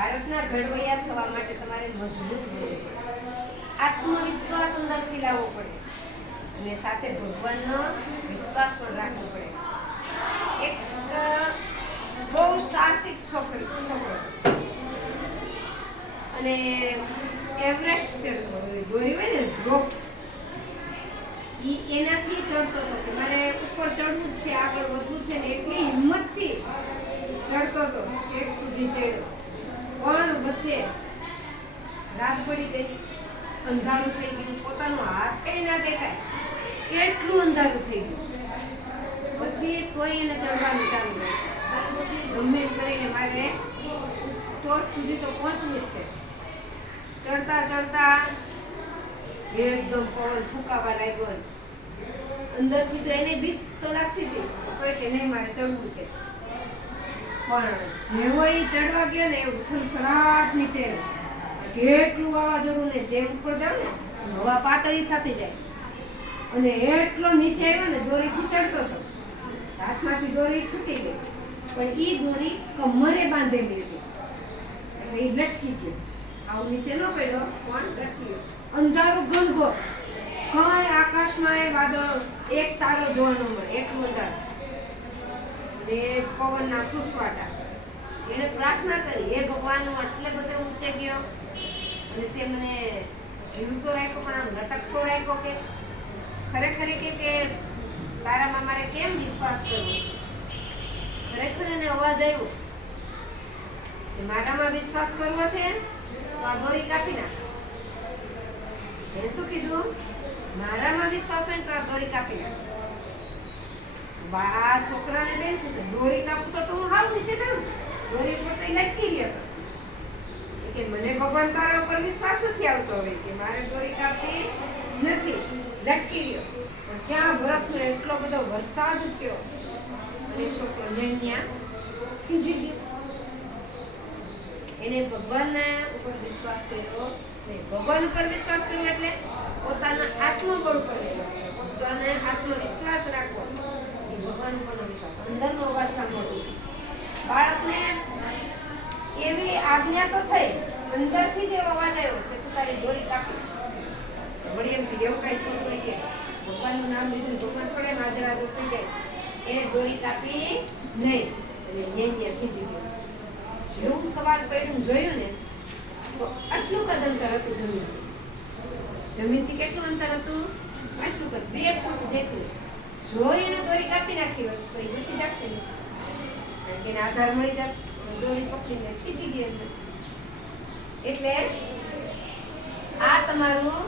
ભારતના ઘડવૈયા થવા માટે તમારે મજબૂત બનવું પડે, આત્મવિશ્વાસ અંદરથી લાવવો પડે અને સાથે ભગવાનનો વિશ્વાસ પણ રાખવો પડે. એક બહુ સાહસિક છોકરો અને એવરેસ્ટ ચડતો દોરી હોય ને રોપ, એનાથી ચડતો હતો કે મારે ઉપર ચડવું જ છે, આગળ વધવું છે ને એટલી હિંમતથી ચડતો હતો, છેક સુધી ચડ્યો. પણ વચ્ચે રાત પડી ગઈ, અંધારું થઈ ગયું, પોતાનો હાથ ના દેખાય એટલું અંધારું થઈ ગયું. પછી તોય એને ચડવાનું ચાલુ કર્યું, ગમે એમ કરીને મારે ટોચ સુધી તો પહોંચવું જ છે. ચડતા ચડતા એકદમ પવન ફૂંકાવા લાગ્યો, અંદરથી તો એને બીક તો લાગતી હતી, કોઈ કે નહીં મારે ચડવું છે. પણ જેવો એ ચડવા ગયો ને એવું સડસડાટ નીચે કેટલું વાવાઝોડું ને જેમ ઉપર જાવ ને હવા પાતળી થતી જાય અને એટલો નીચે આવ્યો ને દોરીથી ચડતો હતો, હાથમાંથી દોરી છૂટી ગઈ પણ એ દોરી કમરે બાંધેલી હતી એટલે એ લટકી ગયો. આવું નીચે ન પડ્યો પણ લટકી ગયો. અંધારું ઘનઘોર, કાંઈ આકાશમાં એ વાદળ એક તારો જોવા ન મળે, એટલું અંધારું ને પવનના સુસવાટા. એને પ્રાર્થના કરી, હે ભગવાન હું આટલે બધે ઊંચે ગયો અને તે મને જીવતો રાખ્યો પણ આમ લટકતો રાખ્યો, કે ખરેખર કે તારામાં મારે કેમ વિશ્વાસ કરવો. ખરેખર એને અવાજ આવ્યો કે મારામાં વિશ્વાસ કરવો છે તો આ દોરી કાપી નાખ. એને શું કીધું? મારામાં વિશ્વાસ હોય તો આ દોરી કાપી નાખ. આ છોકરાને બેન છું કે દોરી કાપું તો હું હાવ નીચે જાઉં, દોરી ઉપર તો લટકી ગયો હતો કે મને ભગવાન તારા ઉપર વિશ્વાસ નથી આવતો હવે કે મારે દોરી કાપી નથી, લટકી ગયો. પણ ક્યાં બરફનો એટલો બધો વરસાદ થયો અને છોકરો ત્યાં થીજી ગયો. એને ભગવાનના ઉપર વિશ્વાસ કર્યો નહીં. ભગવાન ઉપર વિશ્વાસ કર્યો એટલે પોતાના આત્મબળ ઉપર વિશ્વાસ કર્યો, પોતાને આત્મવિશ્વાસ રાખવો, ભગવાન ઉપરનો વિશ્વાસ. અંદરનો અવાજ સાંભળવો. બાળકને એવી આજ્ઞા તો થઈ, અંદરથી જે અવાજ આવ્યો કે તું તારી દોરી કાપી. વળી એમ છે એવું કાંઈ થયું હોય કે ભગવાનનું નામ લીધું ભગવાન થોડે હાજર થઈ જાય. એને દોરી કાપી નહીં અને ત્યાંથી જ ગયો. જેવું સવાર પડ્યું જોયું ને તો આટલું જ અંતર હતું જમીનથી કેટલું અંતર હતું? આટલું જ, 2 ફૂટ જેટલું. જો એને દોરી કાપી નાખી હોત તો એ બચી જાત ને, કારણ કે એને આધાર મળી જાત, દોરી પકડીને ખીચી ગયો એમને. એટલે આ તમારું